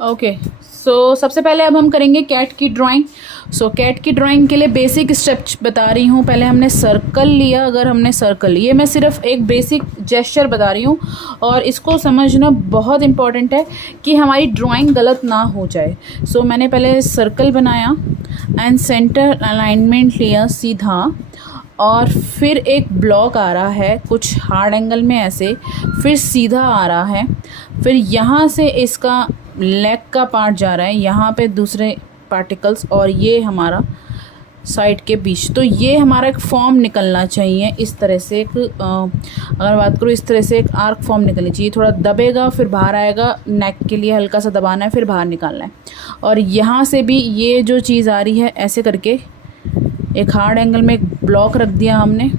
Okay, सो सबसे पहले अब हम करेंगे कैट की ड्राइंग। सो कैट की ड्राइंग के लिए बेसिक स्टेप्स बता रही हूँ। पहले हमने सर्कल लिया, अगर हमने सर्कल, ये मैं सिर्फ एक बेसिक जेस्चर बता रही हूँ और इसको समझना बहुत इम्पॉर्टेंट है कि हमारी ड्राइंग गलत ना हो जाए। सो मैंने पहले सर्कल बनाया एंड सेंटर अलाइनमेंट लिया सीधा, और फिर एक ब्लॉक आ रहा है कुछ हार्ड एंगल में ऐसे, फिर सीधा आ रहा है, फिर यहाँ से इसका लेग का पार्ट जा रहा है, यहाँ पे दूसरे पार्टिकल्स, और ये हमारा साइड के बीच। तो ये हमारा एक फॉर्म निकलना चाहिए इस तरह से। एक अगर बात करूँ इस तरह से एक आर्क फॉर्म निकलनी चाहिए। थोड़ा दबेगा फिर बाहर आएगा, नेक के लिए हल्का सा दबाना है फिर बाहर निकालना है। और यहाँ से भी ये जो चीज़ आ रही है ऐसे करके एक हार्ड एंगल में एक ब्लॉक रख दिया हमने।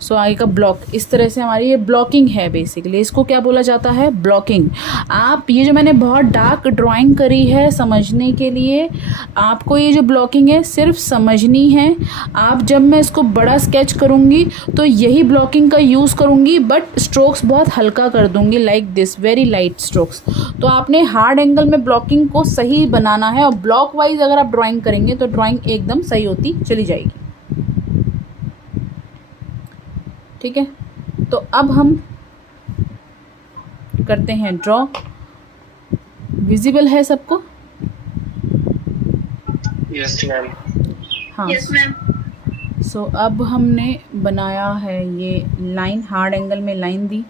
सो आगे का ब्लॉक इस तरह से हमारी ये ब्लॉकिंग है। बेसिकली इसको क्या बोला जाता है, ब्लॉकिंग। आप ये जो मैंने बहुत डार्क ड्राइंग करी है समझने के लिए, आपको ये जो ब्लॉकिंग है सिर्फ समझनी है। आप जब मैं इसको बड़ा स्केच करूँगी तो यही ब्लॉकिंग का यूज़ करूँगी, बट स्ट्रोक्स बहुत हल्का कर दूँगी, like this, very light strokes. तो आपने हार्ड एंगल में ब्लॉकिंग को सही बनाना है, और ब्लॉक वाइज अगर आप ड्राइंग करेंगे तो ड्राइंग एकदम सही होती चली जाएगी। ठीक है, तो अब हम करते हैं ड्रॉ। विजिबल है सबको? Yes ma'am. हाँ, यस मैम। सो अब हमने बनाया है ये लाइन, हार्ड एंगल में लाइन दी।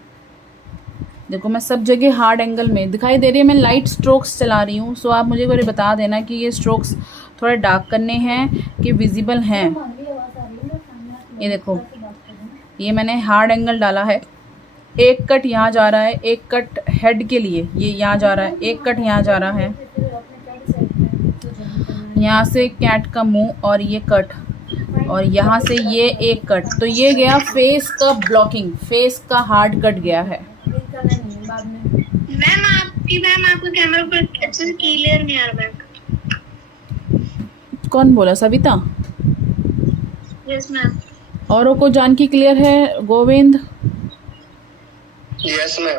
देखो मैं सब जगह हार्ड एंगल में दिखाई दे रही है, मैं लाइट स्ट्रोक्स चला रही हूँ। सो आप मुझे बता देना कि ये स्ट्रोक्स थोड़े डार्क करने हैं कि विजिबल हैं। ये देखो, ये मैंने हार्ड एंगल डाला है, एक कट यहाँ जा रहा है, एक कट हेड के लिए ये यहाँ जा रहा है, एक कट यहाँ जा रहा है, यहाँ से कैट का मुंह और ये कट, और यहाँ से ये एक कट। तो ये गया फेस का ब्लॉकिंग, फेस का हार्ड कट गया है। मैम आपका कैमरा पर अच्छे से क्लियर नहीं आ रहा मैम। कौन बोला, सविता? Yes ma'am. औरों को जानकी क्लियर है? गोविंद? Yes ma'am.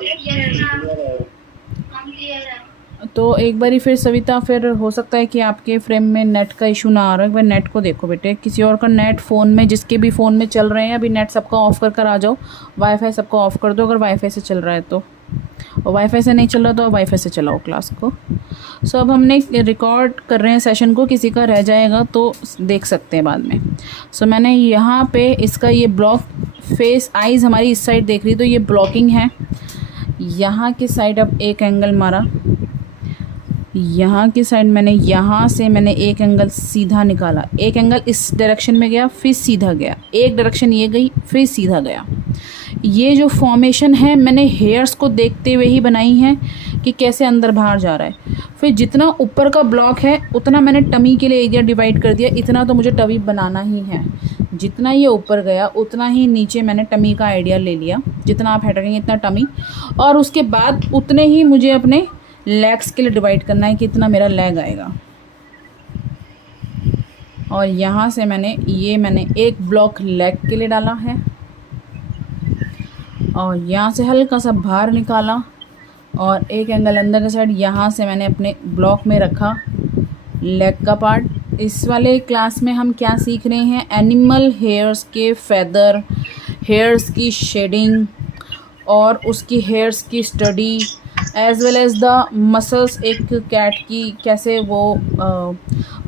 तो एक बारी फिर सविता, फिर हो सकता है कि आपके फ्रेम में नेट का इशू ना आ रहा है। एक बार नेट को देखो बेटे, किसी और का नेट फ़ोन में, जिसके भी फ़ोन में चल रहे हैं अभी, नेट सबका ऑफ़ कर आ जाओ। वाईफाई सबका ऑफ़ कर दो अगर वाईफाई से चल रहा है तो, और वाईफाई से नहीं चल रहा तो वाईफाई से चलाओ क्लास को। सो अब हमने रिकॉर्ड कर रहे हैं सेशन को, किसी का रह जाएगा तो देख सकते हैं बाद में। सो मैंने यहाँ पे इसका ये ब्लॉक, फेस आइज़ हमारी इस साइड देख रही, तो ये ब्लॉकिंग है। यहाँ की साइड अब एक एंगल मारा, यहाँ की साइड मैंने, यहाँ से मैंने एक एंगल सीधा निकाला, एक एंगल इस डायरेक्शन में गया फिर सीधा गया, एक डायरेक्शन ये गई फिर सीधा गया। ये जो फॉर्मेशन है मैंने हेयर्स को देखते हुए ही बनाई है कि कैसे अंदर बाहर जा रहा है। फिर जितना ऊपर का ब्लॉक है उतना मैंने टमी के लिए एरिया डिवाइड कर दिया, इतना तो मुझे टमी बनाना ही है। जितना ये ऊपर गया उतना ही नीचे मैंने टमी का आइडिया ले लिया, जितना आप हटेंगे इतना टमी, और उसके बाद उतने ही मुझे अपने लेग्स के लिए डिवाइड करना है कि इतना मेरा लेग आएगा। और यहाँ से मैंने एक ब्लॉक लेग के लिए डाला है, और यहाँ से हल्का सा बाहर निकाला, और एक एंगल अंदर के साइड यहाँ से मैंने अपने ब्लॉक में रखा लेग का पार्ट। इस वाले क्लास में हम क्या सीख रहे हैं, एनिमल हेयर्स के फेदर, हेयर्स की शेडिंग और उसकी हेयर्स की study, as well as the muscles. एक कैट की कैसे वो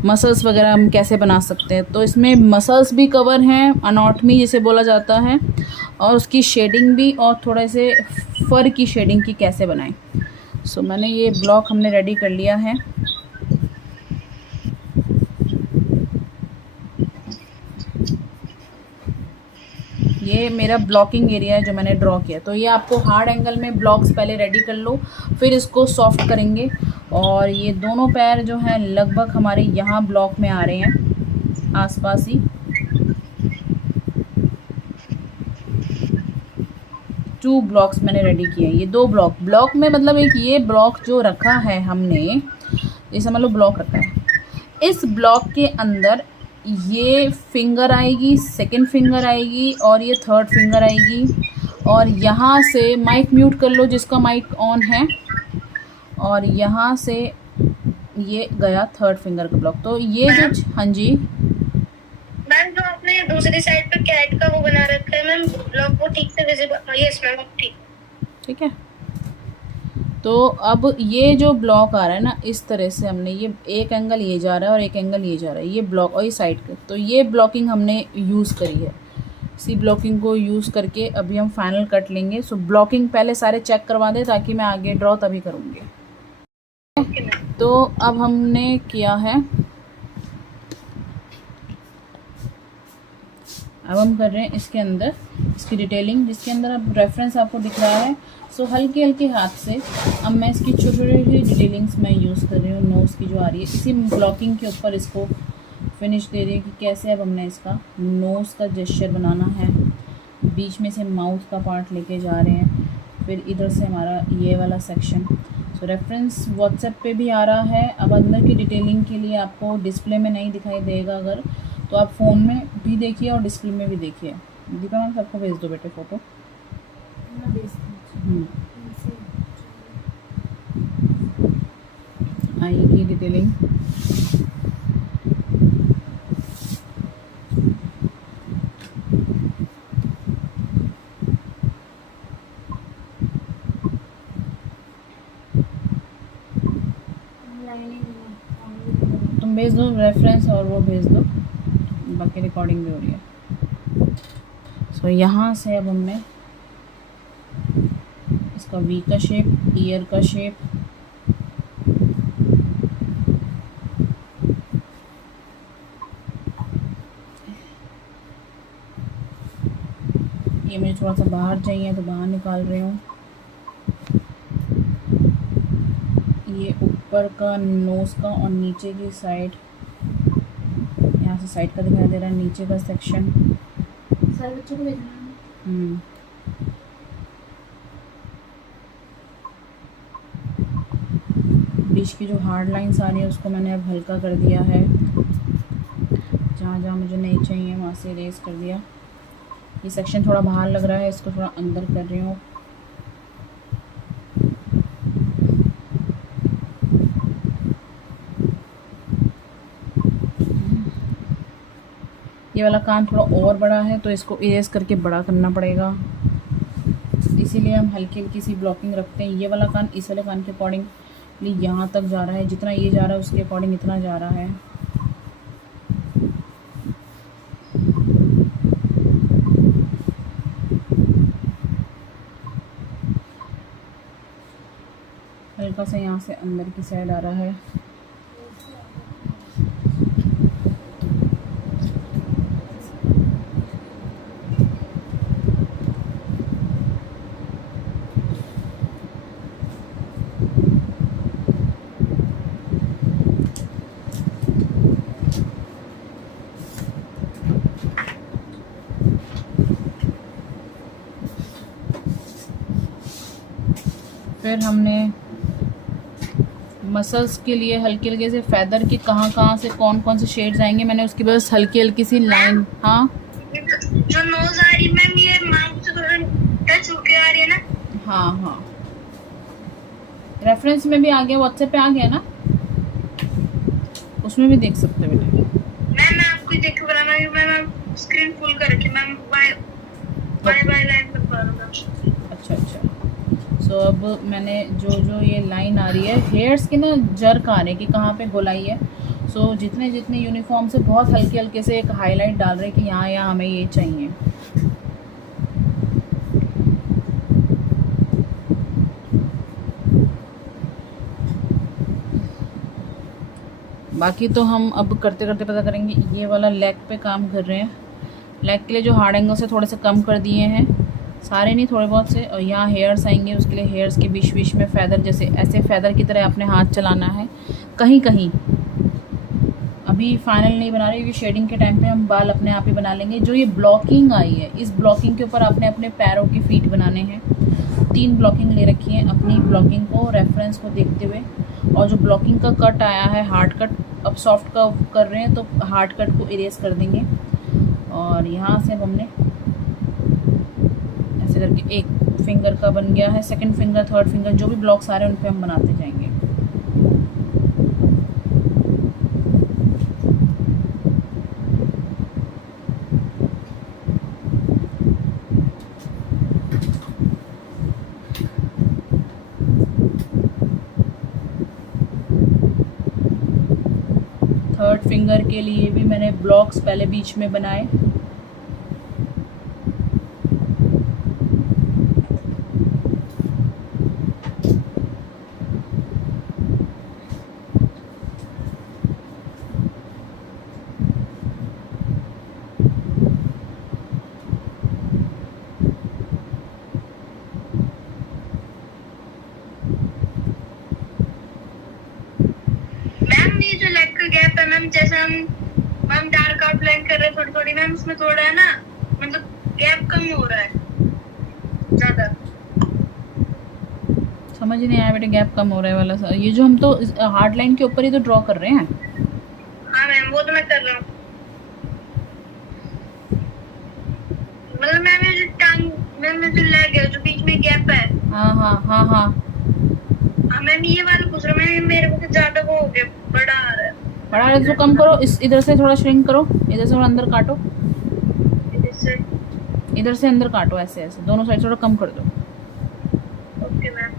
मसल्स वगैरह हम कैसे बना सकते हैं, तो इसमें मसल्स भी कवर हैं, अनाटमी जिसे बोला जाता है, और उसकी शेडिंग भी, और थोड़े से फर की शेडिंग की कैसे बनाएं। सो मैंने ये ब्लॉक हमने रेडी कर लिया है। ये मेरा ब्लॉकिंग एरिया है जो मैंने ड्रॉ किया। तो ये आपको हार्ड एंगल में ब्लॉक्स पहले रेडी कर लो, फिर इसको सॉफ्ट करेंगे। और ये दोनों पैर जो हैं लगभग हमारे यहाँ ब्लॉक में आ रहे हैं, आसपास ही। टू ब्लॉक्स मैंने रेडी किए हैं, ये दो ब्लॉक में मतलब एक ये ब्लॉक जो रखा है हमने, ये समझ लो ब्लॉक रखा है। इस ब्लॉक के अंदर ये फिंगर आएगी, सेकंड फिंगर आएगी, और ये थर्ड फिंगर आएगी। और यहाँ से माइक म्यूट कर लो जिसका माइक ऑन है, और यहाँ से ये गया थर्ड फिंगर का ब्लॉक। तो ये जो, हाँ जी मैम, जो आपने दूसरी साइड पे कैट का वो बना रखा है मैम, ब्लॉक वो ठीक से विजिबल, यस मैम, ठीक है। तो अब ये जो ब्लॉक आ रहा है ना, इस तरह से हमने ये एक एंगल ये जा रहा है और एक एंगल ये जा रहा है, ये ब्लॉक और ये साइड का, तो ये ब्लॉकिंग हमने यूज़ करी है। इसी ब्लॉकिंग को यूज़ करके अभी हम फाइनल कट लेंगे। सो ब्लॉकिंग पहले सारे चेक करवा दें ताकि मैं आगे ड्रॉ तभी करूँगी। तो अब हमने किया है, अब हम कर रहे हैं इसके अंदर इसकी डिटेलिंग, जिसके अंदर अब रेफरेंस आपको दिख रहा है। सो हल्के हल्के हाथ से अब मैं इसकी छोटी छोटी डिटेलिंग्स मैं यूज़ कर रही हूँ, नोज़ की जो आ रही है, इसी ब्लॉकिंग के ऊपर इसको फिनिश दे रही है कि कैसे अब हमने इसका नोज़ का जेस्चर बनाना है। बीच में से माउथ का पार्ट लेके जा रहे हैं, फिर इधर से हमारा ये वाला सेक्शन। सो रेफरेंस व्हाट्सएप पे भी आ रहा है। अब अंदर की डिटेलिंग के लिए आपको डिस्प्ले में नहीं दिखाई देगा, अगर तो आप फ़ोन में भी देखिए और डिस्प्ले में भी देखिए। दीपा मैम सबको भेज दो बेटे फ़ोटो। आएगी डिटेलिंग। तुम भेज दो रेफरेंस और वो भेज दो, बाकी रिकॉर्डिंग भी हो रही है। सो यहाँ से अब हमने इसका वी का शेप, ईयर का शेप, ये मुझे थोड़ा सा बाहर चाहिए तो बाहर निकाल रही हूँ। ये ऊपर का नोज़ का और नीचे की साइड, यहाँ से साइड का दिखाई दे रहा है, नीचे का सेक्शन। सारे बच्चों को भेजना। बीच की जो हार्ड लाइंस आ रही है उसको मैंने अब हल्का कर दिया है, जहाँ जहाँ मुझे नहीं चाहिए वहाँ से इरेज कर दिया। ये सेक्शन थोड़ा बाहर लग रहा है, इसको थोड़ा अंदर कर रही हूँ। ये वाला कान थोड़ा और बड़ा है तो इसको इरेज करके बड़ा करना पड़ेगा, इसीलिए हम हल्की हल्की सी ब्लॉकिंग रखते हैं। ये वाला कान इस वाले कान के अकॉर्डिंग यहाँ तक जा रहा है, जितना ये जा रहा है उसके अकॉर्डिंग इतना जा रहा है। हल्का सा यहाँ से अंदर की साइड आ रहा है। फिर हमने मसल्स के लिए हल्के हल्के से फेदर की कहाँ से कौन कौन से शेड्स आएंगे, मैंने उसकी बस हल्की हल्की सी लाइन। हाँ, जो नोज आ रही मैम, ये माउथ से थोड़ा टच होके आ रही है ना। हाँ, रेफरेंस में भी आ गया, व्हाट्सएप पे आ गया ना, उसमें भी देख सकते हो बेटा। मैम मैं आपको देख के बोला मैम स्क्रीन फुल कर रखी मैम, बाय लाइन पर पा रहा हूँ। अच्छा। सो अब मैंने जो ये लाइन आ रही है हेयर्स की ना, जर्क आने की कहाँ पे गोलाई है। सो जितने यूनिफॉर्म से बहुत हल्के हल्के से एक हाईलाइट डाल रहे हैं कि यहाँ हमें ये चाहिए। बाकी तो हम अब करते करते पता करेंगे। ये वाला लेग पे काम कर रहे हैं, लेग के लिए जो हार्ड एंगल से थोड़े से कम कर दिए हैं, सारे नहीं थोड़े बहुत से। और यहाँ हेयर्स आएंगे, उसके लिए हेयर्स के बीच में फेदर, जैसे ऐसे फेदर की तरह अपने हाथ चलाना है कहीं कहीं। अभी फाइनल नहीं बना रहे क्योंकि शेडिंग के टाइम पे हम बाल अपने आप ही बना लेंगे। जो ये ब्लॉकिंग आई है, इस ब्लॉकिंग के ऊपर आपने अपने पैरों की फीट बनाने हैं। 3 ब्लॉकिंग ले रखी है, अपनी ब्लॉकिंग को रेफरेंस को देखते हुए। और जो ब्लॉकिंग का कट आया है हार्ड कट, अब सॉफ्ट का कर रहे हैं तो हार्ड कट को इरेज कर देंगे। और यहाँ से अब हमने ऐसे करके एक फिंगर का बन गया है, सेकंड फिंगर, थर्ड फिंगर, जो भी ब्लॉक्स आ रहे हैं उन पे हम बनाते जाएंगे। फिंगर के लिए भी मैंने ब्लॉक्स पहले बीच में बनाए। मैम ये जो लेग का गैप है मैम, जैसे हम मैम डार्क आउटलाइन कर रहे हैं थोड़ी थोड़ी मैम, उसमें थोड़ा है ना मतलब गैप कम हो रहा है ज्यादा। समझ नहीं आया बेटे, गैप कम हो रहा है वाला। ये जो हम तो हार्ड लाइन के ऊपर ही तो ड्रॉ कर रहे हैं। हाँ मैम वो तो मैं कर रहा हूँ। मतलब मैम ये जो टांग मैम ये जो लेग है जो बीच में गैप है, हाँ हाँ हाँ हाँ, हाँ मैम ये वाला पूछ रहा हूँ मैम, मेरे को तो ज्यादा वो हो गया, बड़ा आ रहा है। बड़ा है तो कम करो। इस इधर से थोड़ा श्रिंक करो, इधर से थोड़ा अंदर काटो, इससे इधर से अंदर काटो, ऐसे ऐसे दोनों साइड थोड़ा कम कर दो। ओके मैम,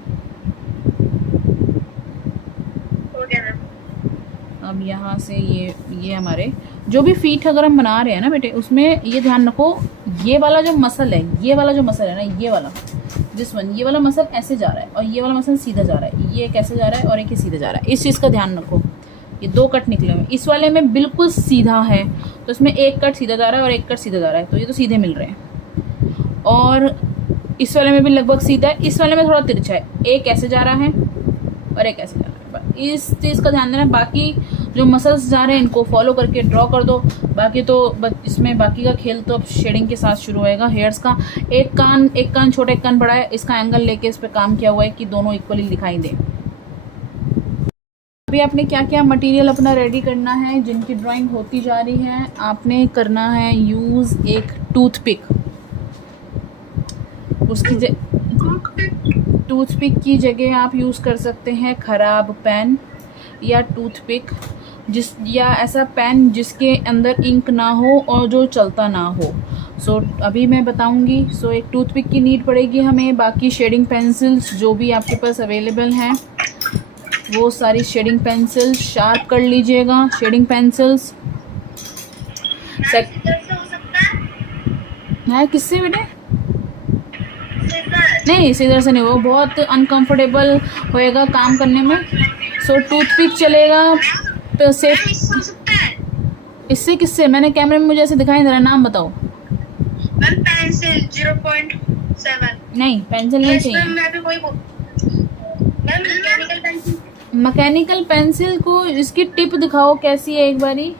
हो गया मैम। अब यहाँ से ये हमारे जो भी फीट अगर हम बना रहे हैं ना बेटे, उसमें ये ध्यान रखो, ये वाला जो मसल है, ये वाला जो मसल है ना, ये वाला दिस वन, ये वाला मसल ऐसे जा रहा है और ये वाला मसल सीधा जा रहा है। ये कैसे जा रहा है और एक ही सीधा जा रहा है, इस चीज़ का ध्यान रखो। ये दो कट निकले हुए, इस वाले में बिल्कुल सीधा है तो इसमें एक कट सीधा जा रहा है और एक कट सीधा जा रहा है, तो ये तो सीधे मिल रहे हैं। और इस वाले में भी लगभग सीधा है, इस वाले में थोड़ा तिरछा है, एक ऐसे जा रहा है और एक ऐसे जा रहा है। इस चीज़ का ध्यान देना। बाकी जो मसल्स जा रहे हैं इनको फॉलो करके ड्रॉ कर दो। बाकी तो इसमें बाकी का खेल तो अब शेडिंग के साथ शुरू होएगा। हेयर्स का एक कान छोटा एक कान बड़ा है, इसका एंगल लेके इस पे काम किया हुआ है कि दोनों इक्वली दिखाई दे। अभी आपने क्या क्या मटेरियल अपना रेडी करना है, जिनकी ड्राइंग होती जा रही है, आपने करना है यूज़ एक टूथपिक। उसकी टूथपिक की जगह आप यूज़ कर सकते हैं ख़राब पेन या टूथपिक, या ऐसा पेन जिसके अंदर इंक ना हो और जो चलता ना हो। सो अभी मैं बताऊंगी। सो एक टूथपिक की नीड पड़ेगी हमें। बाकी शेडिंग पेंसिल्स जो भी आपके पास अवेलेबल हैं वो सारी शेडिंग पेंसिल शार्प कर लीजिएगा। शेडिंग पेंसिल्स है किससे बेटे? नहीं सीधर से नहीं, वो बहुत अनकंफर्टेबल होएगा काम करने में। सो टूथपिक चलेगा। तो से इससे किससे? मैंने कैमरे में मुझे ऐसे दिखाई दे रहा है, नाम बताओ। Ma'am pencil 0.7। नहीं पेंसिल नहीं चाहिए। मैं भी कोई ma'am mechanical pencil. Mechanical pencil को इसकी टिप दिखाओ कैसी है एक बारी।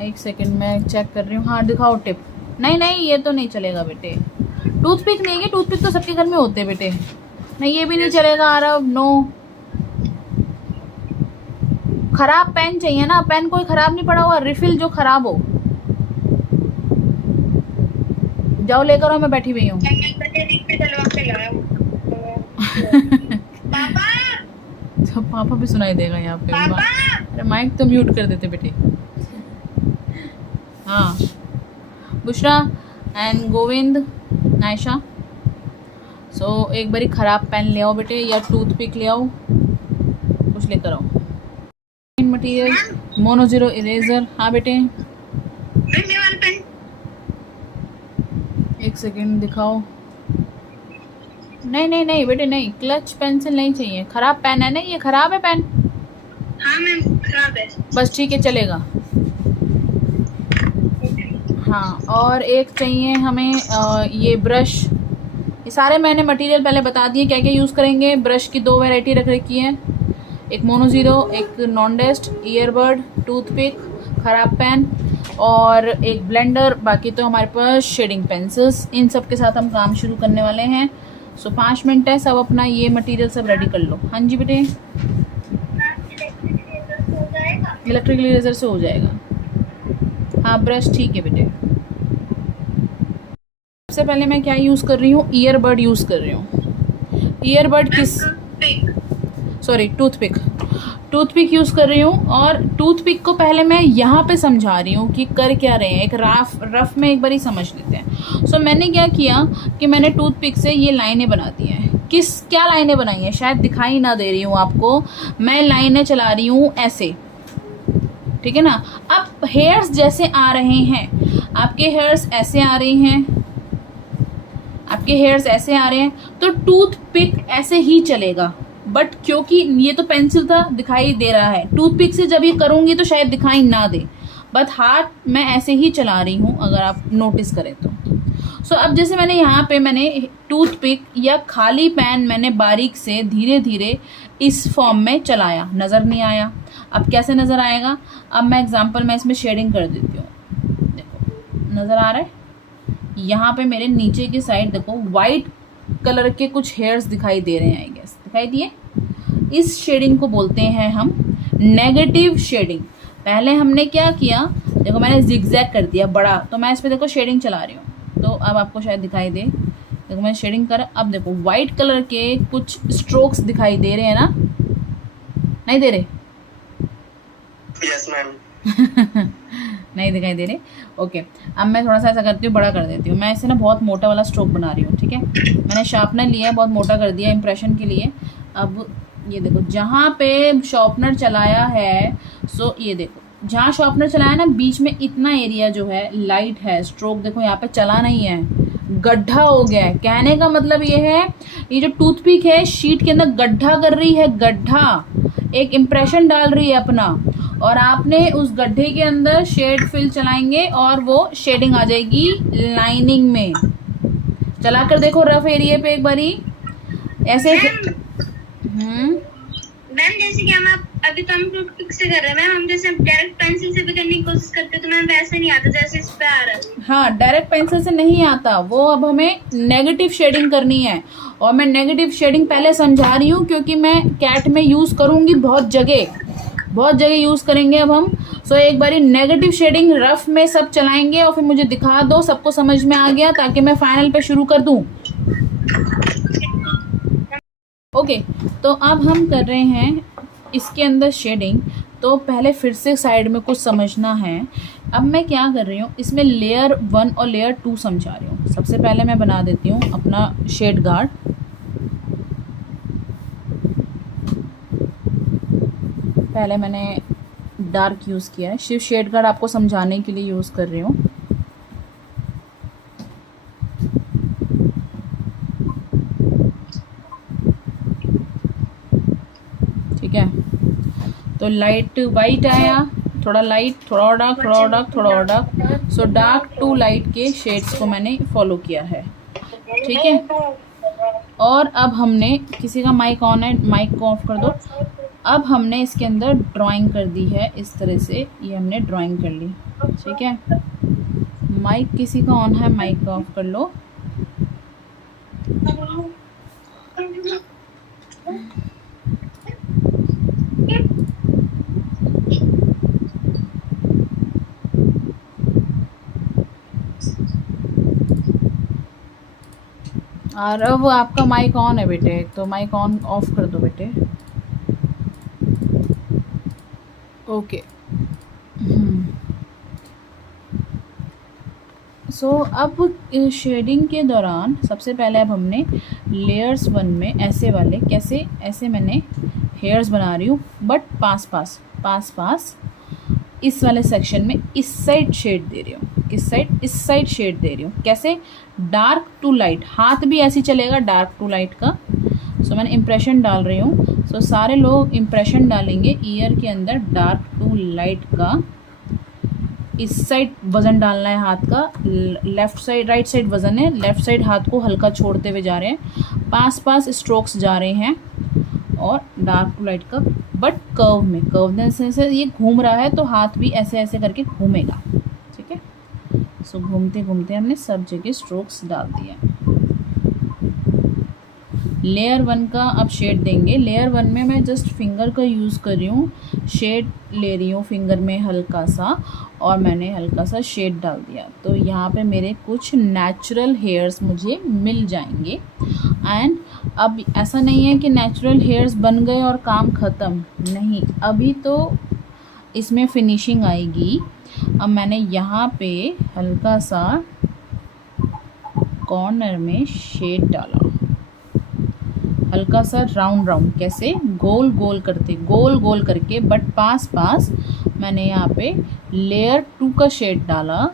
एक सेकंड मैं चेक कर रही हूँ। हाँ दिखाओ टिप। नहीं ये तो नहीं चलेगा बेटे। टूथपिक नहीं है, टूथपिक तो सबके घर में होते हैं बेटे। नहीं ये भी नहीं चलेगा आरव, नो। खराब पेन चाहिए ना, पेन कोई खराब नहीं पड़ा हुआ, रिफिल जो खराब हो। जाओ लेकर आओ, मैं बैठी हुई हूँ। तो पापा भी सुनाई देगा यहाँ पे। अरे माइक तो म्यूट कर देते बेटे। हाँ बुशरा एंड गोविंद नायशा। सो एक बारी ख़राब पेन ले आओ बेटे, या टूथपिक ले आओ, कुछ लेकर आओ। Material mono zero eraser. हाँ बेटे एक सेकेंड दिखाओ। नहीं बेटे नहीं, क्लच पेंसिल नहीं चाहिए। ख़राब पेन है ना ये? ख़राब है पेन? हाँ मैम खराब है। बस ठीक है चलेगा। हाँ और एक चाहिए हमें ये ब्रश। ये सारे मैंने मटेरियल पहले बता दिए क्या क्या यूज़ करेंगे। ब्रश की 2 वैरायटी रख रखी है, एक मोनो ज़ीरो, एक नॉन डेस्ट, ईयरबड, टूथपिक, ख़राब पेन और एक ब्लेंडर। बाकी तो हमारे पास शेडिंग पेंसिल्स। इन सब के साथ हम काम शुरू करने वाले हैं। सो 5 मिनट है, सब अपना ये मटेरियल सब रेडी कर लो। हाँ जी बेटे इलेक्ट्रिकल इरेजर से हो जाएगा। हाँ ब्रश ठीक है बेटे। सबसे पहले मैं क्या यूज़ कर रही हूँ? ईयरबड यूज़ कर रही हूँ। ईयरबड किस सॉरी टूथपिक यूज़ कर रही हूँ। और टूथपिक को पहले मैं यहाँ पे समझा रही हूँ कि कर क्या रहे हैं, एक रफ में एक बारी समझ लेते हैं। सो मैंने क्या किया कि मैंने टूथपिक से ये लाइनें बना दी हैं। क्या लाइनें बनाई हैं शायद दिखाई ना दे रही हूँ आपको। मैं लाइनें चला रही हूँ ऐसे, ठीक है ना। अब हेयर्स जैसे आ रहे हैं, आपके हेयर्स ऐसे आ रहे हैं, आपके हेयर्स ऐसे आ रहे हैं, तो टूथ पिक ऐसे ही चलेगा। बट क्योंकि ये तो पेंसिल था, दिखाई दे रहा है, टूथ पिक से जब ये करूंगी तो शायद दिखाई ना दे, बट हाथ मैं ऐसे ही चला रही हूँ अगर आप नोटिस करें तो। सो अब जैसे मैंने यहाँ पे मैंने टूथपिक या खाली पेन मैंने बारीक से धीरे धीरे इस फॉर्म में चलाया, नज़र नहीं आया। अब कैसे नज़र आएगा, अब मैं एग्जांपल मैं इसमें शेडिंग कर देती हूँ। देखो नज़र आ रहा है, यहाँ पे मेरे नीचे की साइड देखो वाइट कलर के कुछ हेयर्स दिखाई दे रहे हैं, आई गेस दिखाई दिए। इस शेडिंग को बोलते हैं हम नेगेटिव शेडिंग। पहले हमने क्या किया, देखो मैंने जिगजैग कर दिया बड़ा, तो मैं इस पर देखो शेडिंग चला रही हूँ, तो अब आपको शायद दिखाई दे। देखो मैं शेडिंग कर, अब देखो वाइट कलर के कुछ स्ट्रोक्स दिखाई दे रहे हैं ना, नहीं दे रहे? Yes ma'am. नहीं दिखाई दे रहे, ओके। अब मैं थोड़ा सा ऐसा करती हूँ, बड़ा कर देती हूँ। मैं इसे ना बहुत मोटा वाला स्ट्रोक बना रही हूँ, ठीक है। मैंने शार्पनर लिया, बहुत मोटा कर दिया इंप्रेशन के लिए। अब ये देखो जहाँ पे शार्पनर चलाया है, सो ये देखो जहाँ शार्पनर चलाया ना, बीच में इतना एरिया जो है लाइट है, स्ट्रोक देखो यहाँ पे चला नहीं है, गड्ढा हो गया है। कहने का मतलब ये है, ये जो टूथपिक है शीट के अंदर गड्ढा कर रही है, गड्ढा एक इम्प्रेशन डाल रही है अपना, और आपने उस गड्ढे के अंदर शेड फिल चलाएंगे और वो शेडिंग आ जाएगी लाइनिंग में। चलाकर देखो रफ एरिया पे एक बारी ऐसे। मैम जैसे कि हम अभी तो हम टूथपिक से कर रहे हैं मैम, हम जैसे डायरेक्ट पेंसिल से भी करने की कोशिश करते हैं तो मैम वैसे नहीं आता जैसे इस पे आ रहा है। हाँ, डायरेक्ट पेंसिल से नहीं आता वो। अब हमें नेगेटिव शेडिंग करनी है, और मैं नेगेटिव शेडिंग पहले समझा रही हूँ क्योंकि मैं कैट में यूज करूंगी, बहुत जगह यूज करेंगे अब हम। सो एक बारी नेगेटिव शेडिंग रफ में सब चलाएंगे और फिर मुझे दिखा दो, सबको समझ में आ गया, ताकि मैं फाइनल पे शुरू कर दूं। ओके, तो अब हम कर रहे हैं इसके अंदर शेडिंग। तो पहले फिर से साइड में कुछ समझना है। अब मैं क्या कर रही हूँ, इसमें लेयर 1 और लेयर 2 समझा रही हूँ। सबसे पहले मैं बना देती हूँ अपना शेड गार्ड। पहले मैंने डार्क यूज़ किया है, सिर्फ शेड गार्ड आपको समझाने के लिए यूज़ कर रही हूँ। ठीक है, तो लाइट वाइट आया, थोड़ा लाइट, थोड़ा डार्क, थोड़ा डार्क, थोड़ा dark. So dark to light के शेड्स को मैंने फॉलो किया है, ठीक है। और अब हमने, किसी का माइक ऑन है, माइक को ऑफ कर दो। अब हमने इसके अंदर ड्राइंग कर दी है इस तरह से, ये हमने ड्राइंग कर ली, ठीक है। माइक किसी का ऑन है, माइक को ऑफ कर लो। और अब आपका माइक ऑन है बेटे, तो माइक ऑन ऑफ कर दो बेटे। ओके, सो अब शेडिंग के दौरान सबसे पहले अब हमने लेयर्स 1 में ऐसे वाले, कैसे ऐसे मैंने हेयर्स बना रही हूँ, बट पास इस वाले सेक्शन में इस साइड शेड दे रही हूँ। किस साइड? इस साइड शेड दे रही हूँ। कैसे? डार्क टू लाइट, हाथ भी ऐसे चलेगा डार्क टू लाइट का। सो मैंने इम्प्रेशन डाल रही हूँ। सो सारे लोग इम्प्रेशन डालेंगे ईयर के अंदर डार्क टू लाइट का। इस साइड वज़न डालना है हाथ का, लेफ़्ट साइड, राइट साइड वज़न है, लेफ़्ट साइड हाथ को हल्का छोड़ते हुए जा रहे हैं। पास स्ट्रोक्स जा रहे हैं और डार्क टू लाइट का, बट कर्व में, कर्व से ये घूम रहा है तो हाथ भी ऐसे ऐसे करके घूमेगा, ठीक है। सो घूमते घूमते हमने सब जगह स्ट्रोक्स डाल दिया। लेयर 1 का अब शेड देंगे। लेयर 1 में मैं जस्ट फिंगर का यूज़ कर रही हूँ, शेड ले रही हूँ फिंगर में हल्का सा, और मैंने हल्का सा शेड डाल दिया। तो यहाँ पे मेरे कुछ नेचुरल हेयर्स मुझे मिल जाएंगे। एंड अब ऐसा नहीं है कि नेचुरल हेयर्स बन गए और काम ख़त्म, नहीं, अभी तो इसमें फिनिशिंग आएगी। अब मैंने यहाँ पे हल्का सा कॉर्नर में शेड डाला, हल्का सा राउंड, कैसे? गोल गोल करके, बट पास मैंने यहाँ पे लेयर 2 का शेड डाला।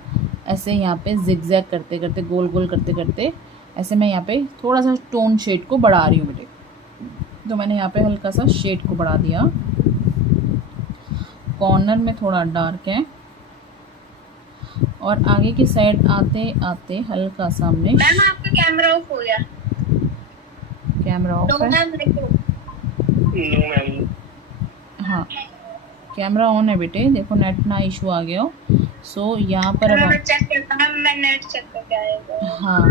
ऐसे यहाँ पे जिगजैग करते करते, गोल गोल करते करते, ऐसे मैं यहाँ पे थोड़ा सा टोन शेड को बढ़ा रही हूँ बेटे। तो मैंने यहाँ पे हल्का सा शेड को बढ़ा दिया। कॉर्नर में थोड़ा डार्क है और आगे की साइड आते आते हल्का सा हमने। मैम आपका कैमरा ऑफ हो गया। कैमरा ऑफ है? मैम देखो। No ma'am. हाँ, कैमरा ऑन है बेटे, देखो नेट ना इशू आ गया हो। सो यहाँ पर अब मैं चेक करता हूँ, मैं नेट चेक करके आएगा। हाँ,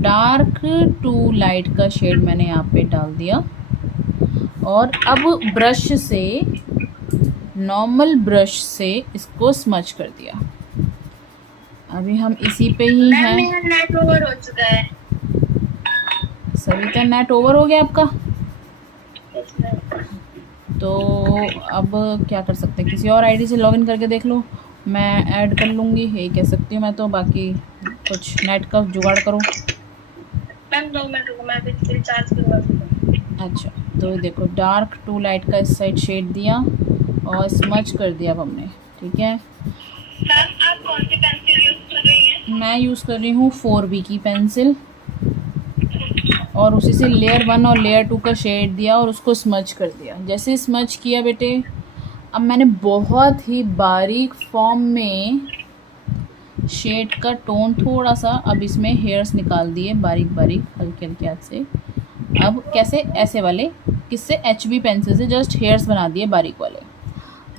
डार्क टू लाइट का शेड मैंने यहाँ पे डाल दिया और अब ब्रश से, नॉर्मल ब्रश से इसको स्मच कर दिया। अभी हम इसी पे ही हैं। मेरा नेट ओवर हो चुका है। सविता, नेट ओवर हो गया आपका? तो अब क्या कर सकते हैं, किसी और आईडी से लॉगिन करके देख लो, मैं ऐड कर लूँगी, यही कह सकती हूँ मैं तो। बाकी कुछ नेट का जुगाड़ करो। मैम 2 मिनट रुको, मैं अभी रिचार्ज करवा। अच्छा, तो देखो डार्क टू लाइट का इस साइड शेड दिया और स्मच कर दिया अब हमने। ठीक है, मैम आप कौन सी पेंसिल यूज कर रही हैं? मैं यूज़ कर रही हूँ 4B की पेंसिल और उसी से लेयर 1 और लेयर 2 का शेड दिया और उसको स्मच कर दिया। जैसे स्मच किया बेटे, अब मैंने बहुत ही बारीक फॉर्म में शेड का टोन थोड़ा सा अब इसमें हेयर्स निकाल दिए, बारीक बारीक हल्के हल्के हाथ से। अब कैसे, ऐसे वाले, किससे, HB पेंसिल से जस्ट हेयर्स बना दिए बारीक वाले।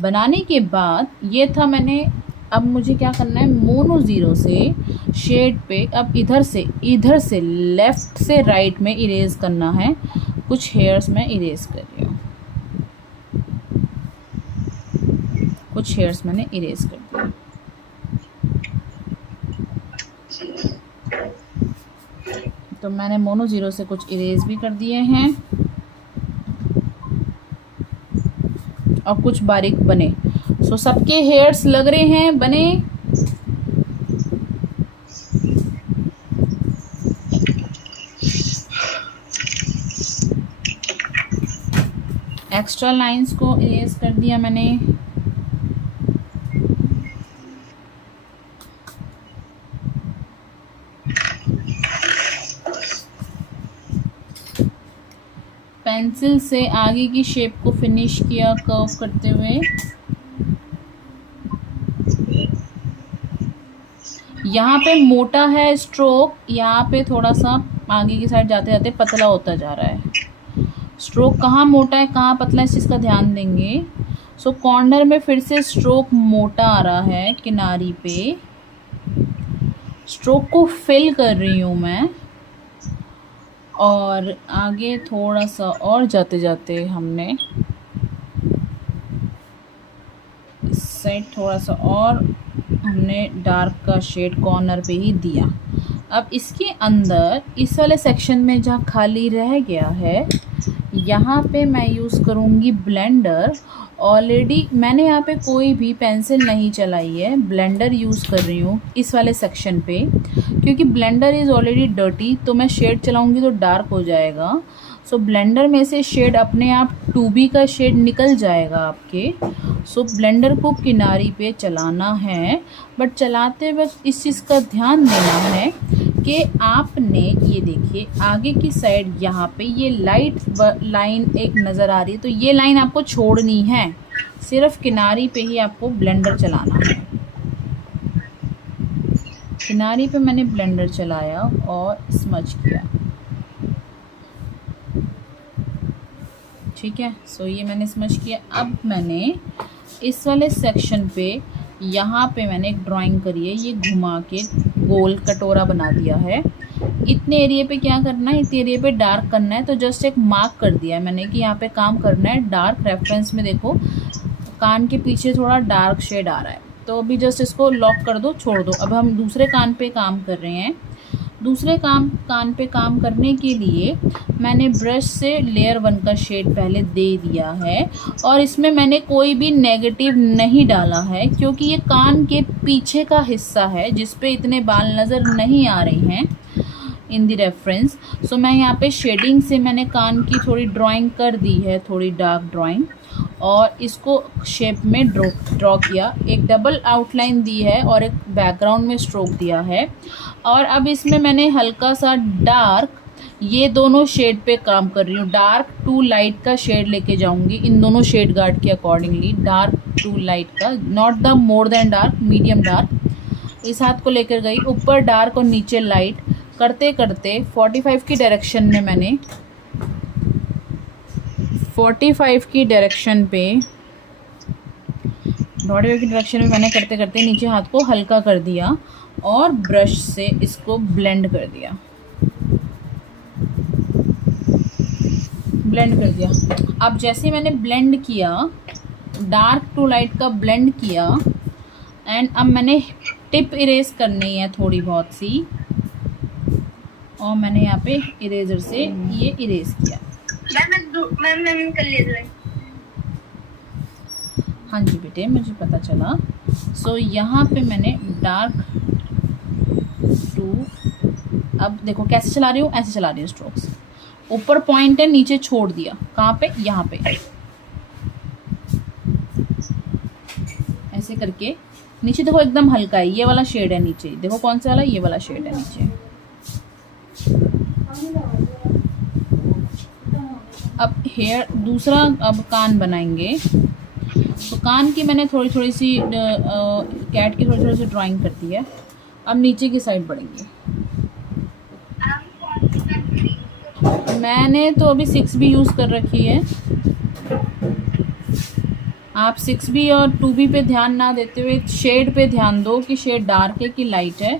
बनाने के बाद ये था मैंने, अब मुझे क्या करना है, मोनो ज़ीरो से शेड पे अब इधर से लेफ़्ट से राइट में इरेज करना है। कुछ हेयर्स मैं इरेज कर रही हूँ, कुछ हेयर्स मैंने इरेज कर दिया। तो मैंने मोनो ज़ीरो से कुछ इरेज भी कर दिए हैं और कुछ बारीक बने। सो सबके हेयर्स लग रहे हैं बने। एक्स्ट्रा लाइंस को इरेज कर दिया मैंने। पेंसिल से आगे की शेप को फिनिश किया कर्व करते हुए। यहाँ पे मोटा है स्ट्रोक, यहाँ पे थोड़ा सा आगे की साइड जाते जाते पतला होता जा रहा है। स्ट्रोक कहाँ मोटा है कहाँ पतला है, इस चीज़ का ध्यान देंगे। सो कॉर्नर में फिर से स्ट्रोक मोटा आ रहा है, किनारी पे स्ट्रोक को फिल कर रही हूँ मैं। और आगे थोड़ा सा और जाते जाते हमने इस साइड थोड़ा सा और हमने डार्क का शेड कॉर्नर पे ही दिया। अब इसके अंदर इस वाले सेक्शन में जहाँ खाली रह गया है, यहाँ पे मैं यूज़ करूँगी ब्लेंडर। ऑलरेडी मैंने यहाँ पे कोई भी पेंसिल नहीं चलाई है, ब्लेंडर यूज़ कर रही हूँ इस वाले सेक्शन पे, क्योंकि ब्लेंडर इज़ ऑलरेडी डर्टी। तो मैं शेड चलाऊँगी तो डार्क हो जाएगा। सो ब्लेंडर में से शेड अपने आप 2B का शेड निकल जाएगा आपके। सो ब्लेंडर को किनारी पे चलाना है, बट चलाते वक्त इस चीज़ का ध्यान देना है कि आपने, ये देखिए आगे की साइड यहाँ पे ये लाइट लाइन एक नज़र आ रही है, तो ये लाइन आपको छोड़नी है, सिर्फ किनारी पे ही आपको ब्लेंडर चलाना है। किनारी पे मैंने ब्लेंडर चलाया और स्मच किया। ठीक है, सो ये मैंने स्मच किया। अब मैंने इस वाले सेक्शन पे यहाँ पे मैंने एक ड्राइंग करी है, ये घुमा के गोल कटोरा बना दिया है। इतने एरिया पे क्या करना है, इतने एरिया पे डार्क करना है, तो जस्ट एक मार्क कर दिया है मैंने कि यहाँ पे काम करना है डार्क। रेफरेंस में देखो कान के पीछे थोड़ा डार्क शेड आ रहा है, तो अभी जस्ट इसको लॉक कर दो, छोड़ दो। अब हम दूसरे कान पे काम कर रहे हैं। दूसरे कान पे काम करने के लिए मैंने ब्रश से लेयर 1 का शेड पहले दे दिया है और इसमें मैंने कोई भी नेगेटिव नहीं डाला है, क्योंकि ये कान के पीछे का हिस्सा है जिस पे इतने बाल नज़र नहीं आ रहे हैं इन दी रेफरेंस। सो मैं यहाँ पे शेडिंग से मैंने कान की थोड़ी ड्राइंग कर दी है, थोड़ी डार्क ड्राइंग। और इसको शेप में ड्रॉ किया, एक डबल आउटलाइन दी है और एक बैकग्राउंड में स्ट्रोक दिया है। और अब इसमें मैंने हल्का सा डार्क, ये दोनों शेड पे काम कर रही हूँ, डार्क टू लाइट का शेड लेके जाऊंगी इन दोनों शेड गार्ड के अकॉर्डिंगली, डार्क टू लाइट का, not the more than dark, medium dark. इस हाथ को लेकर गई, ऊपर डार्क और नीचे लाइट करते करते 45 की डायरेक्शन में मैंने 45 की डायरेक्शन में मैंने करते करते नीचे हाथ को हल्का कर दिया और ब्रश से इसको ब्लेंड कर दिया, अब जैसे मैंने ब्लेंड किया, डार्क टू लाइट का ब्लेंड किया, एंड अब मैंने टिप इरेज करनी है थोड़ी बहुत सी, और मैंने यहाँ पे इरेजर से ये इरेज किया। मैम कर लिया। हाँ जी बेटे, मुझे पता चला। सो यहाँ पे मैंने डार्क टू, अब देखो कैसे चला रही हूँ, ऐसे चला रही हूँ स्ट्रोक्स, ऊपर पॉइंट है, नीचे छोड़ दिया, कहाँ पे, यहाँ पे, ऐसे करके नीचे देखो एकदम हल्का है, ये वाला शेड है नीचे, देखो कौन सा वाला, ये वाला शेड है नीचे। अब हेयर दूसरा, अब कान बनाएंगे, तो कान की मैंने थोड़ी सी कैट की थोड़ी सी ड्राइंग कर दी है। अब नीचे की साइड बढ़ेंगे, मैंने तो अभी 6B यूज़ कर रखी है, आप 6B और 2B पे ध्यान ना देते हुए शेड पे ध्यान दो कि शेड डार्क है कि लाइट है,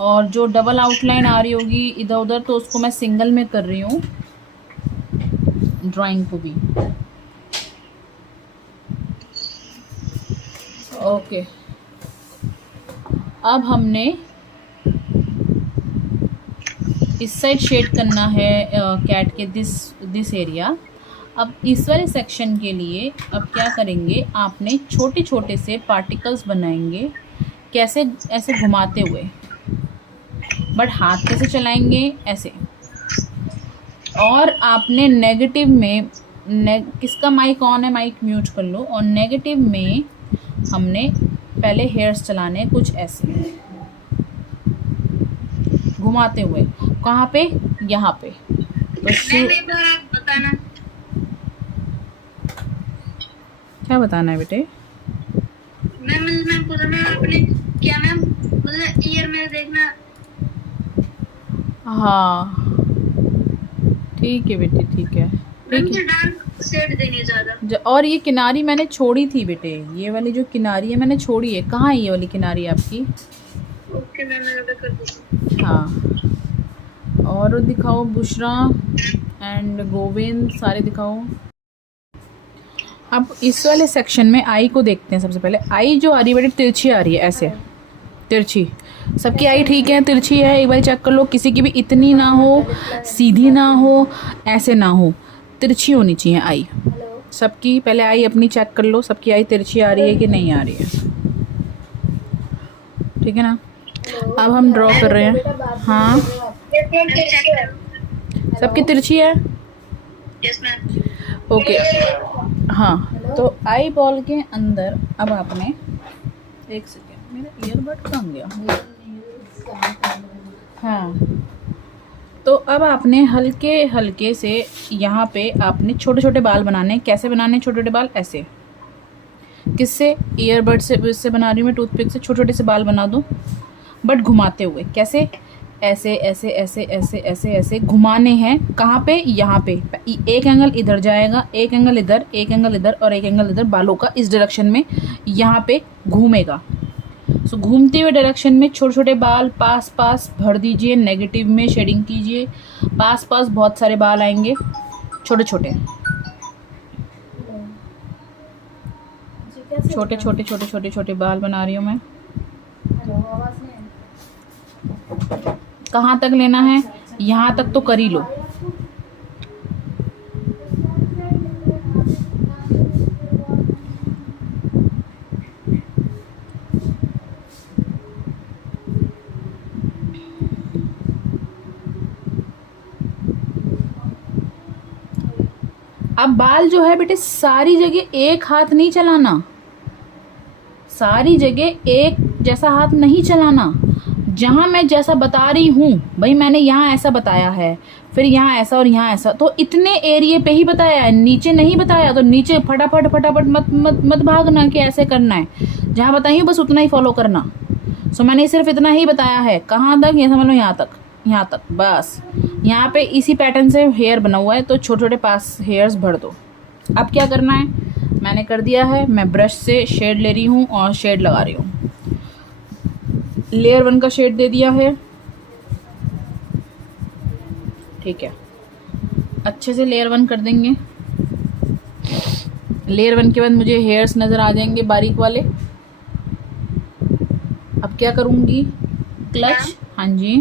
और जो डबल आउटलाइन आ रही होगी इधर उधर तो उसको मैं सिंगल में कर रही हूँ ड्राइंग को भी। ओके, अब हमने इस साइड शेड करना है कैट के दिस एरिया। अब इस वाले सेक्शन के लिए अब क्या करेंगे, आपने छोटे छोटे से पार्टिकल्स बनाएंगे, कैसे, ऐसे घुमाते हुए, बट हाथ कैसे चलाएंगे, ऐसे। और आपने नेगेटिव में किसका माइक ऑन है, माइक म्यूट कर लो, और नेगेटिव में हमने पहले हेयर्स चलाने कुछ ऐसे घुमाते हुए, कहाँ पे, यहाँ पे। बताना क्या बताना है बेटे? मैम पूछ रहा हूँ आपने क्या मैम, मतलब ईयर में देखना। हाँ ठीक है बेटे, ठीक है, ठीक है। डार्क शेड देनी ज़्यादा। और ये किनारी मैंने छोड़ी थी बेटे, ये वाली जो किनारी है मैंने छोड़ी है, कहाँ है ये वाली किनारी आपकी? ओके मैम, मैं ऑर्डर कर दूँगी। हाँ, और दिखाओ, बुशरा एंड गोविंद सारे दिखाओ। अब इस वाले सेक्शन में आई को देखते हैं। सबसे पहले आई जो आ रही है बेटे तिरछी आ रही है, ऐसे तिरछी। सबकी आई ठीक है, तिरछी है, एक बार चेक कर लो, किसी की भी इतनी ना हो, सीधी ना हो, ऐसे ना हो, तिरछी होनी चाहिए आई सबकी। पहले आई अपनी चेक कर लो, सबकी आई तिरछी आ रही है कि नहीं आ रही है, ठीक है ना। अब हम ड्रॉ कर रहे हैं। हाँ, सबकी तिरछी है, यस मैम। ओके। हाँ, तो आई बॉल के अंदर अब आपने, एक सेकेंड, मेरा ईयरबड कहाँ गया? हाँ, तो अब आपने हल्के हल्के से यहाँ पे आपने छोटे छोटे बाल बनाने हैं। कैसे बनाने हैं छोटे छोटे बाल? ऐसे। किससे? ईयरबड से, इससे बना रही हूँ मैं, टूथपिक से छोटे छोटे से बाल बना दो, बट घुमाते हुए। कैसे? ऐसे ऐसे ऐसे ऐसे ऐसे ऐसे घुमाने हैं। कहाँ पे? यहाँ पे। एक एंगल इधर जाएगा, एक एंगल इधर, एक एंगल इधर और एक एंगल इधर, बालों का इस डायरेक्शन में यहाँ पे घूमेगा। सो घूमते हुए डायरेक्शन में छोटे छोटे बाल पास पास भर दीजिए, नेगेटिव में शेडिंग कीजिए, पास पास बहुत सारे बाल आएंगे छोटे छोटे छोटे छोटे छोटे छोटे छोटे बाल बना रही हूँ मैं। कहाँ तक लेना है? यहाँ तक तो कर ही लो। अब बाल जो है बेटे सारी जगह एक हाथ नहीं चलाना, सारी जगह एक जैसा हाथ नहीं चलाना। जहाँ मैं जैसा बता रही हूँ भाई, मैंने यहाँ ऐसा बताया है, फिर यहाँ ऐसा और यहाँ ऐसा, तो इतने एरिए पे ही बताया है, नीचे नहीं बताया। तो नीचे फटाफट फटाफट मत मत मत भागना कि ऐसे करना है, जहाँ बताइए बस उतना ही फॉलो करना। सो मैंने सिर्फ इतना ही बताया है। कहाँ तक, ये समझ लो, यहाँ तक, यहाँ तक बस। यहाँ पे इसी पैटर्न से हेयर बना हुआ है, तो छोटे छोटे पास हेयर्स भर दो। अब क्या करना है, मैंने कर दिया है। मैं ब्रश से शेड ले रही हूँ और शेड लगा रही हूँ। लेयर 1 का शेड दे दिया है, ठीक है। अच्छे से लेयर 1 कर देंगे। लेयर 1 के बाद मुझे हेयर्स नज़र आ जाएंगे बारीक वाले। अब क्या करूँगी, क्लच, हाँ जी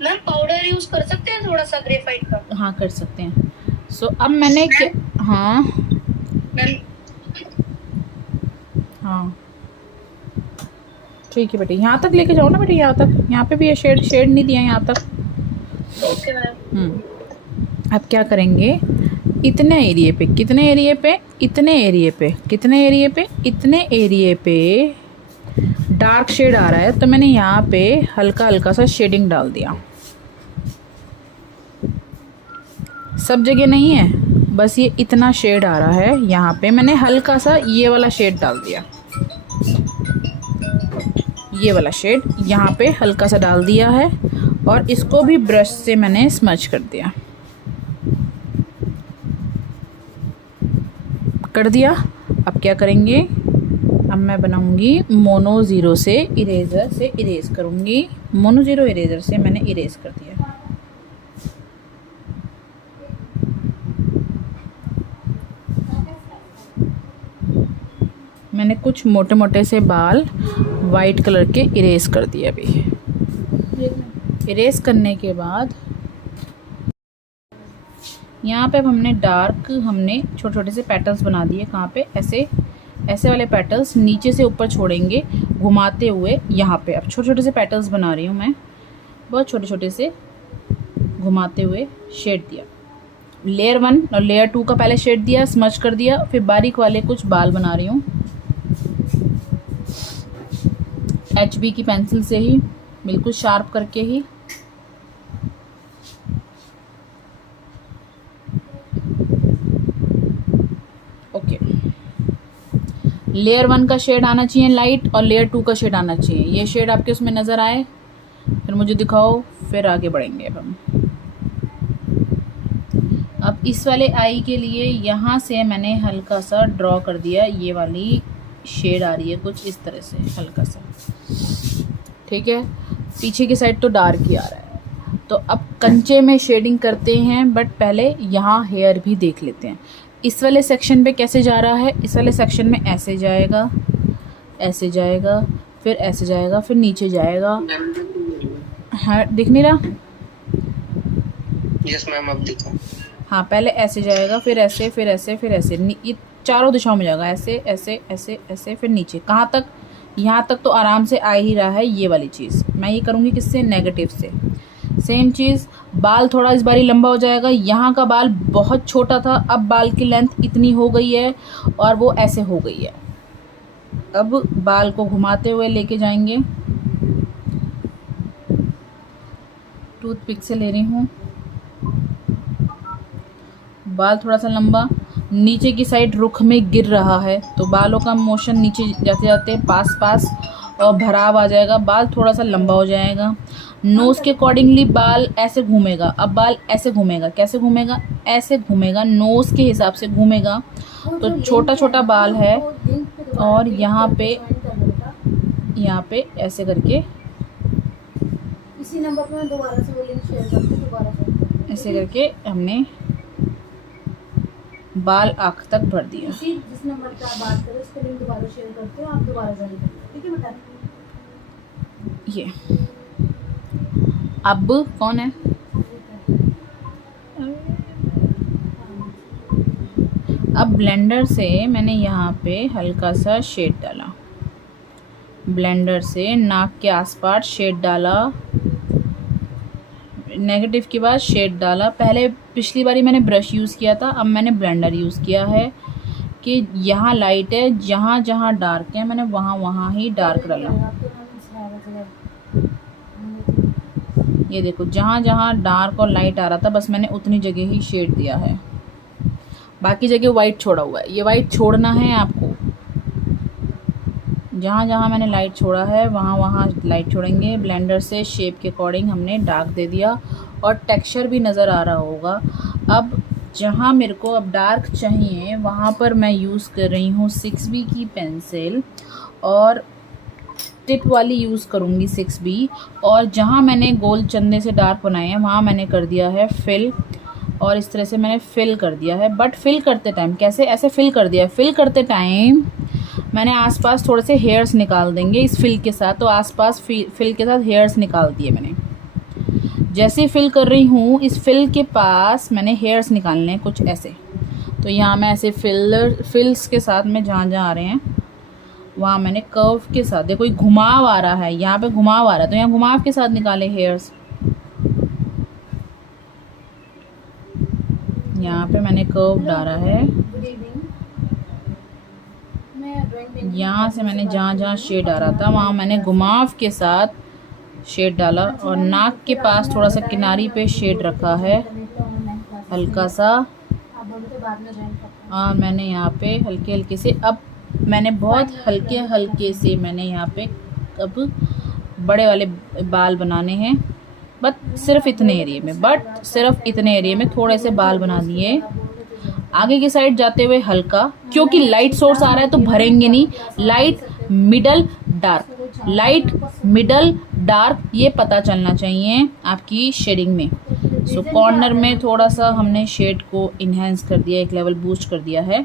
मैम पाउडर यूज कर सकते हैं थोड़ा सा ग्रेफाइट का? हाँ कर सकते हैं। सो अब मैंने क्या, हाँ मैम हाँ ठीक है बेटे, यहाँ तक लेके जाओ ना बेटे, यहाँ तक। यहाँ पे भी ये शेड नहीं दिया यहाँ तक। Okay ma'am. अब क्या करेंगे, इतने एरिए पे, कितने एरिए पे, इतने एरिए पे, कितने एरिए पे, इतने एरिए पे डार्क शेड आ रहा है, तो मैंने यहाँ पे हल्का हल्का सा शेडिंग डाल दिया। सब जगह नहीं है, बस ये इतना शेड आ रहा है, यहाँ पे मैंने हल्का सा ये वाला शेड डाल दिया। ये वाला शेड यहाँ पे हल्का सा डाल दिया है, और इसको भी ब्रश से मैंने स्मच कर दिया, कर दिया। अब क्या करेंगे, अब मैं बनाऊंगी मोनो ज़ीरो से, इरेज़र से इरेज करूंगी। मोनो ज़ीरो इरेज़र से मैंने इरेज कर दिया। मैंने कुछ मोटे मोटे से बाल वाइट कलर के इरेज कर दिए। अभी इरेज करने के बाद यहाँ पे अब हमने डार्क, हमने छोटे छोटे से पेटल्स बना दिए। कहाँ पे, ऐसे ऐसे वाले पेटल्स नीचे से ऊपर छोड़ेंगे घुमाते हुए। यहाँ पे अब छोटे छोटे से पेटल्स बना रही हूँ मैं, बहुत छोटे छोटे से घुमाते हुए शेड दिया। लेयर 1 और लेयर 2 का पहले शेड दिया, स्मच कर दिया, फिर बारीक वाले कुछ बाल बना रही हूँ HB की पेंसिल से ही, बिल्कुल शार्प करके ही। ओके, लेयर 1 का शेड आना चाहिए लाइट, और लेयर 2 का शेड आना चाहिए। ये शेड आपके उसमें नज़र आए, फिर मुझे दिखाओ, फिर आगे बढ़ेंगे। अब हम अब इस वाले आई के लिए यहाँ से मैंने हल्का सा ड्रॉ कर दिया। ये वाली शेड आ रही है कुछ इस तरह से, हल्का सा, ठीक है। पीछे की साइड तो डार्क ही आ रहा है। तो अब कंचे में शेडिंग करते हैं, बट पहले यहाँ हेयर भी देख लेते हैं। इस वाले सेक्शन पे कैसे जा रहा है, इस वाले सेक्शन में ऐसे जाएगा, ऐसे जाएगा, फिर ऐसे जाएगा, फिर नीचे जाएगा। हाँ दिख नहीं रहा? यस मैम, अब दिखा। हाँ, पहले ऐसे जाएगा, फिर ऐसे, फिर ऐसे, फिर ऐसे, ये चारों दिशाओं में जाएगा, ऐसे ऐसे ऐसे ऐसे, फिर नीचे। कहाँ तक, यहाँ तक तो आराम से आ ही रहा है। ये वाली चीज़ मैं ये करूँगी किससे, नेगेटिव से। सेम चीज़, बाल थोड़ा इस बारी लंबा हो जाएगा। यहाँ का बाल बहुत छोटा था, अब बाल की लेंथ इतनी हो गई है और वो ऐसे हो गई है। अब बाल को घुमाते हुए लेके जाएंगे, टूथपिक से ले रही हूँ। बाल थोड़ा सा लंबा, नीचे की साइड रुख में गिर रहा है, तो बालों का मोशन नीचे जाते जाते पास पास और भराव आ जाएगा, बाल थोड़ा सा लंबा हो जाएगा। नोज़ के अकॉर्डिंगली बाल ऐसे घूमेगा। अब बाल ऐसे घूमेगा, कैसे घूमेगा, ऐसे घूमेगा, नोज़ के हिसाब से घूमेगा। तो छोटा छोटा बाल है, और यहाँ पे ऐसे करके, इसी नंबर पे मैं दोबारा से वो लिंक शेयर करती हूँ, दोबारा से ऐसे करके हमने बाल आँख तक भर दिया। इसी जिस नंबर का आप बात करें उसका लिंक दोबारा शेयर करते हो, आप दोबारा जारी करते, ठीक है बेटा? ये अब कौन है, अब ब्लेंडर से मैंने यहाँ पे हल्का सा शेड डाला, ब्लेंडर से नाक के आसपास शेड डाला। नेगेटिव के बाद शेड डाला। पहले पिछली बारी मैंने ब्रश यूज़ किया था, अब मैंने ब्लेंडर यूज़ किया है कि यहाँ लाइट है, जहाँ जहाँ डार्क है मैंने वहाँ वहाँ ही डार्क डाला। ये देखो जहाँ जहाँ डार्क और लाइट आ रहा था बस मैंने उतनी जगह ही शेड दिया है, बाकी जगह वाइट छोड़ा हुआ है। ये वाइट छोड़ना है आपको, जहाँ जहाँ मैंने लाइट छोड़ा है वहाँ वहाँ लाइट छोड़ेंगे। ब्लेंडर से शेप के अकॉर्डिंग हमने डार्क दे दिया और टेक्सचर भी नज़र आ रहा होगा। अब जहाँ मेरे को अब डार्क चाहिए वहाँ पर मैं यूज़ कर रही हूँ 6B की पेंसिल और टिप वाली यूज़ करूँगी 6B। और जहाँ मैंने गोल चंदे से डार्क बनाए हैं वहाँ मैंने कर दिया है फिल, और इस तरह से मैंने फिल कर दिया है। बट फिल करते टाइम कैसे, ऐसे फिल कर दिया है। फिल करते टाइम मैंने आसपास थोड़े से हेयर्स निकाल देंगे इस फिल के साथ, तो आसपास फिल के साथ हेयर्स निकाल दिए मैंने। जैसे फिल कर रही हूँ इस फिल के पास मैंने हेयर्स निकालने हैं कुछ ऐसे, तो यहाँ मैं ऐसे फिल्स के साथ में जहाँ जहाँ आ रहे हैं वहाँ मैंने कर्व के साथ, देखो ये घुमाव आ रहा है, यहाँ पे घुमाव आ रहा है तो यहाँ घुमाव के साथ निकाले हेयर्स। यहाँ पे मैंने कर्व डाला है, यहाँ से मैंने जहाँ जहाँ शेड आ रहा था वहाँ मैंने घुमाव के साथ शेड डाला। और नाक के पास थोड़ा सा किनारी पे शेड रखा है हल्का सा, और मैंने यहाँ पे हल्के हल्के से, अब मैंने बहुत हल्के हल्के से मैंने यहाँ पे अब बड़े वाले बाल बनाने हैं, बट सिर्फ इतने एरिया में थोड़े से बाल बना दिए। आगे की साइड जाते हुए हल्का, क्योंकि लाइट सोर्स आ रहा है तो भरेंगे नहीं। Light middle dark, light middle dark, ये पता चलना चाहिए आपकी शेडिंग में। सो कॉर्नर में थोड़ा सा हमने शेड को इन्हेंस कर दिया, एक लेवल बूस्ट कर दिया है।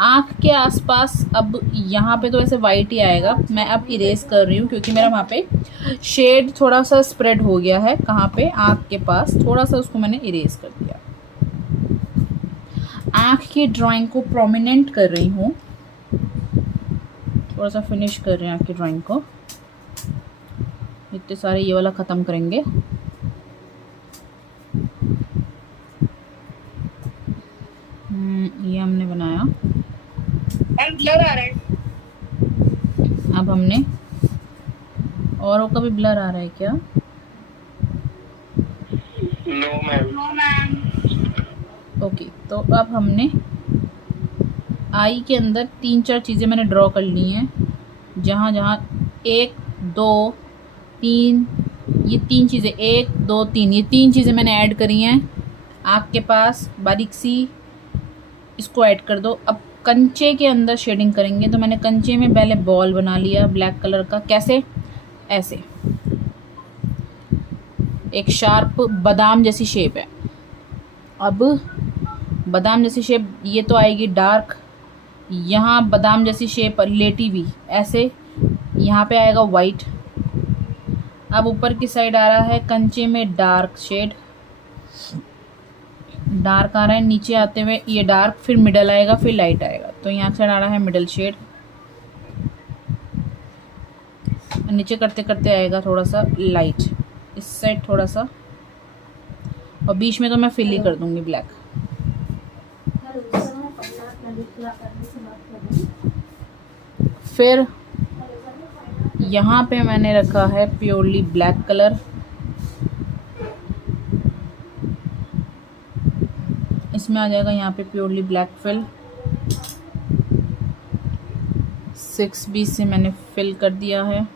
आँख के आसपास अब यहाँ पे तो ऐसे वाइट ही आएगा, मैं अब इरेज कर रही हूँ क्योंकि मेरा वहाँ पे शेड थोड़ा सा स्प्रेड हो गया है। कहाँ पे, आँख के पास थोड़ा सा उसको मैंने इरेज कर दिया। आँख की ड्राइंग को प्रोमिनेंट कर रही हूँ, थोड़ा सा फिनिश कर रहे हैं आँख की ड्राइंग को। इतने सारे ये वाला ख़त्म करेंगे। ये हमने बनाया, ब्लर आ रहा है। अब हमने औरों का भी ब्लर आ रहा है क्या? No ma'am. ओके, तो अब हमने आई के अंदर 3-4 चीज़ें मैंने ड्रॉ कर ली हैं, जहाँ जहाँ 1 2 3, ये 3 चीज़ें 1 2 3, ये 3 चीज़ें मैंने ऐड करी हैं। आँख के पास बारीक सी इसको ऐड कर दो। अब कंचे के अंदर शेडिंग करेंगे, तो मैंने कंचे में पहले बॉल बना लिया ब्लैक कलर का। कैसे, ऐसे एक शार्प बादाम जैसी शेप है। अब बादाम जैसी शेप ये तो आएगी डार्क, यहाँ बादाम जैसी शेप लेटी हुई ऐसे, यहाँ पे आएगा वाइट। अब ऊपर की साइड आ रहा है कंचे में डार्क शेड, डार्क आ रहा है। नीचे आते हुए ये डार्क, फिर मिडल आएगा, फिर लाइट आएगा, तो यहाँ से आ रहा है मिडल शेड। नीचे करते करते आएगा थोड़ा सा लाइट, इस साइड थोड़ा सा, और बीच में तो मैं फिल ही कर दूंगी ब्लैक। फिर यहाँ पे मैंने रखा है प्योरली ब्लैक कलर, इसमें आ जाएगा यहाँ पे प्योरली ब्लैक फिल। 6B से मैंने फिल कर दिया है।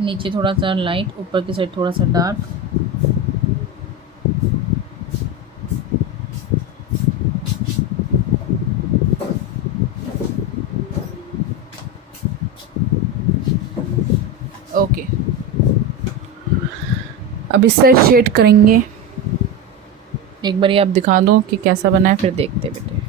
नीचे थोड़ा सा लाइट, ऊपर की साइड थोड़ा सा डार्क। ओके, अब इस साइड शेड करेंगे। एक बार आप दिखा दो कि कैसा बना है, फिर देखते बेटे।